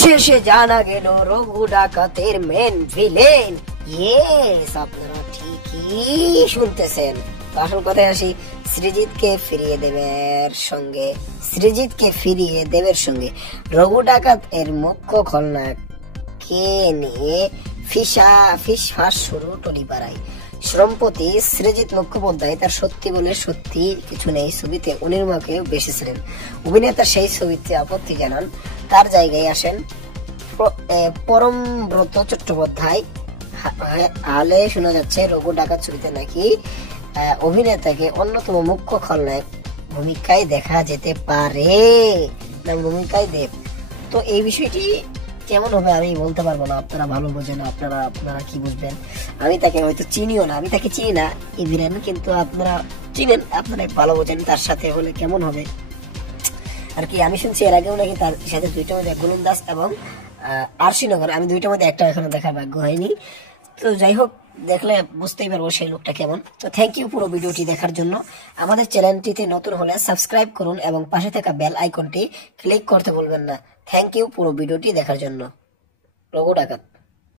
অবশেষে জানা গেল রঘু ডাকাতের মেন ভিলেন। ইয়েস, আপনারা ঠিকই শুনতেছেন। আসল কথায় আসি, সৃজিতকে ফিরিয়ে দেবের সঙ্গে রঘু ডাকাত এর মুখ্য খলনায়ককে নিয়ে ফিসফাস শুরু টলিপাড়ায়। সম্প্রতি সৃজিত মুখোপাধ্যায় তার সত্যি বলে সত্যি কিছু নেই ছবিতে অনির্বাণকে বেসেছিলেন। অভিনেতা সেই ছবিতে আপত্তি জানান। তার জায়গায় আসেন পরমব্রত চট্টোপাধ্যায়। হালে শোনা যাচ্ছে রঘু ডাকাত ছবিতে নাকি অভিনেতাকে অন্যতম মুখ্য খলনায়ক ভূমিকায় দেখা যেতে পারে, ভূমিকায় দেব। তো এই বিষয়টি কেমন হবে আমি বলতে পারবো না, আপনারা ভালো বোঝেন, আপনারা কি বুঝবেন। আমি তাকে হয়তো চিনিও না, আমি তাকে চিনি না ইভিনেন, কিন্তু আপনারা চিনেন, আপনারা ভালো বোঝেন তার সাথে হলে কেমন হবে আর কি। আমি শুনছি এর আগেও নাকি তার সাথে দুইটার মধ্যে গোলন্দাজ এবং আরশিনগর, আমি দুইটার মধ্যে একটা এখনো দেখার ভাগ্য হয়নি। তো যাই হোক, দেখলে বুঝতেই পারবো সেই লোকটা কেমন। তো থ্যাংক ইউ পুরো ভিডিওটি দেখার জন্য। আমাদের চ্যানেলটিতে নতুন হলে সাবস্ক্রাইব করুন এবং পাশে থাকা বেল আইকনটি ক্লিক করতে ভুলবেন না। থ্যাংক ইউ পুরো ভিডিওটি দেখার জন্য। রঘু ডাকাত।